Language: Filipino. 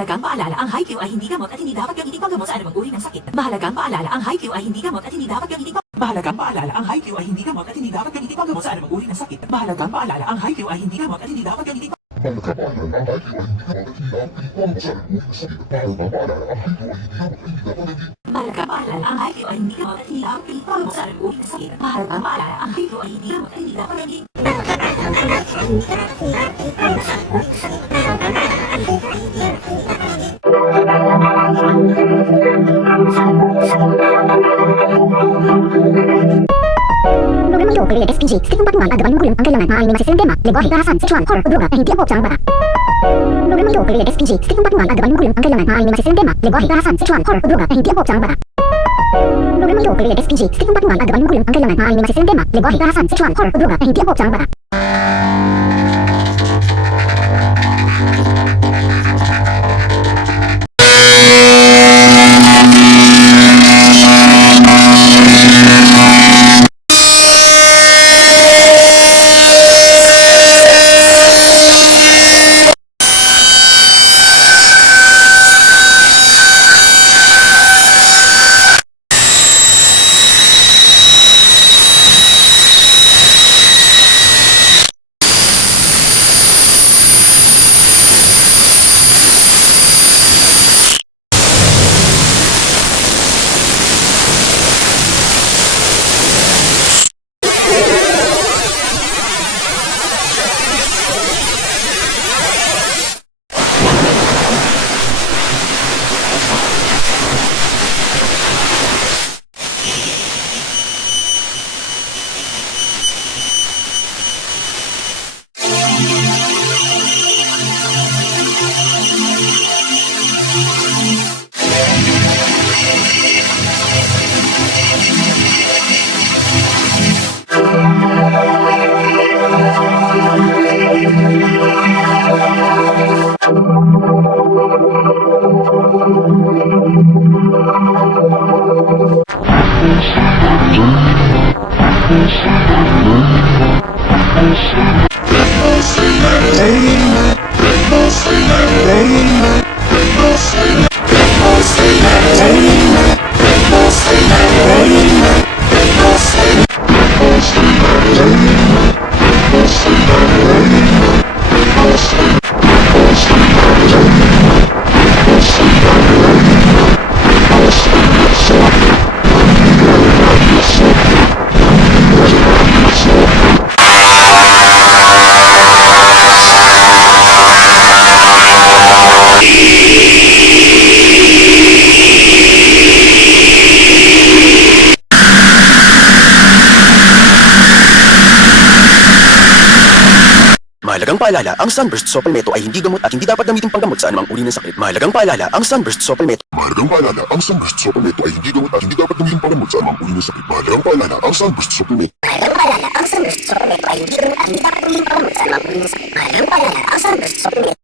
Mahalagang paalala, ang HiQ ay hindi gamot at hindi dapat gamitin panggamot sa anumang uri ng sakit. Mahalagang paalala, ang HiQ ay hindi gamot at hindi dapat gamitin Mahalagang paalala, ang HiQ ay hindi gamot at hindi dapat gamitin panggamot sa anumang uri ng sakit. Mahalagang paalala, ang HiQ ay hindi gamot at hindi dapat gamitin Mahalagang paalala, ang HiQ ay hindi gamot at hindi dapat gamitin panggamot sa anumang uri ng sakit. Mahalagang paalala, ang HiQ ay hindi gamot at hindi dapat gamitin Programa ito kaya SPG, stikong patungan at gaban ng gulang ang kailangan maaaring may masisirang tema, lengguwahe, karahasan, sexual, horror, o droga na hindi abot sa bata. Programa ito kaya SPG, stikong patungan at gaban ng gulang ang kailangan maaaring may masisirang tema, lengguwahe, karahasan, sexual, horror, o droga na hindi abot sa bata. Programa ito kaya SPG, stikong patungan at gaban ng gulang ang kailangan maaaring may masisirang tema, lengguwahe, karahasan, sexual, horror, o droga na hindi abot sa bata. Mahalagang paalala, ang Sunburst Supplemento ay hindi gamot at hindi dapat gamitin panggamot sa anumang uri ng sakit. Mahalagang paalala, ang Sunburst Supplemento. Mahalagang paalala, ang Sunburst Supplemento ay hindi gamot at hindi dapat gamitin panggamot sa anumang uri ng sakit. Mahalagang paalala, ang Sunburst Supplemento. Mahalagang paalala, ang Sunburst Supplemento ay hindi gamot at hindi dapat gamitin panggamot sa anumang uri ng sakit. Mahalagang paalala, ang Sunburst Supplemento.